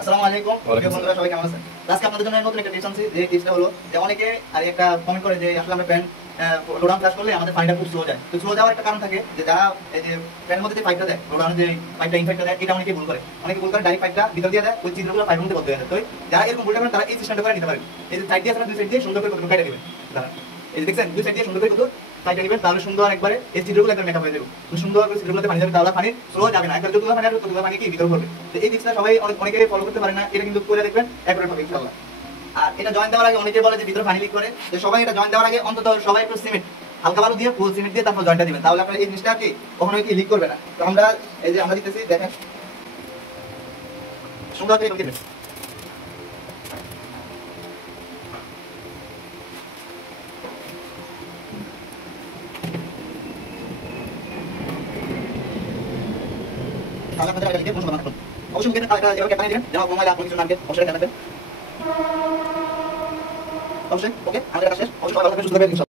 আসসালামু আলাইকুম প্রিয় বন্ধুরা, সবাই কেমন আছেন? আজকে আপনাদের জন্য নতুন একটা টিপস আনছি। যে টিপসটা হলো যে অনেকে আর একটা কমেন্ট করে যে আসলে আমরা প্যান লোডাউন ফ্লাশ করলে আমাদের পানিটা খুব স্লো যায়। তো স্লো যাওয়ার একটা কারণ থাকে যে যারা এই যে প্যানের মধ্যে যে পাইপটা দেয়, লোডাউনের যে পাইপটা ইনফেক্টটা দেয়, এটা অনেকে ভুল করে। ডাইরেক্ট পাইপটা ভিতর দিয়ে দেয়, ওই ছিদ্রগুলো পাইপের মধ্যে বদলে যায়। তো যারা এরকম ভুলটা করেন তারা এই সিস্টেমটা করে নিতে পারেন। এই যে সাইড দিয়ে আছে, দুই সাইড দিয়ে সুন্দর করে কতটুকু কেটে দিবেন। দাঁড়ান, এই যে দেখছেন দুই সাইড দিয়ে সুন্দর করে কত সাইডে নেবেন, তাহলে সুন্দর একবারে এই ছিদ্রগুলো একদম মেকআপ হয়ে যাবে। তো সুন্দর করে ছিদ্রগুলোতে পানি যাবে, তাহলে পানি স্লো যাবে না। একবার যতগুলো পানি আসবে ততগুলো পানি কি ভিতর করবে। তো এই টিপসটা সবাই অনেকে ফলো করতে পারে না, এটা কিন্তু করে দেখবেন একবারে হবে ইনশাআল্লাহ। আর এটা জয়েন দেওয়ার আগে অনেকে বলে যে ভিতরে পানি লিক করে, যে সবাই এটা জয়েন দেওয়ার আগে অন্তত সবাই একটু সিমেন্ট হালকা বালু দিয়ে ফুল সিমেন্ট দিয়ে তারপর জয়েন্টটা দিবেন, তাহলে আপনার এই জিনিসটা কি কখনোই কি লিক করবে না। তো আমরা এই যে আমরা দিতেছি, দেখেন সুন্দর করে দিবেন। তাহলে আপনাদের আগে লিখে কোনো বানাবেন অবশ্যই মুখে এটা এভাবে পানি দিবেন, যেন মোবাইলে আপনি কিছু না দিয়ে অবশ্যই জানাবেন। অবশ্যই ওকে, আমাদের কাছে অবশ্যই ভালো থাকবেন, সুস্থ থাকবেন।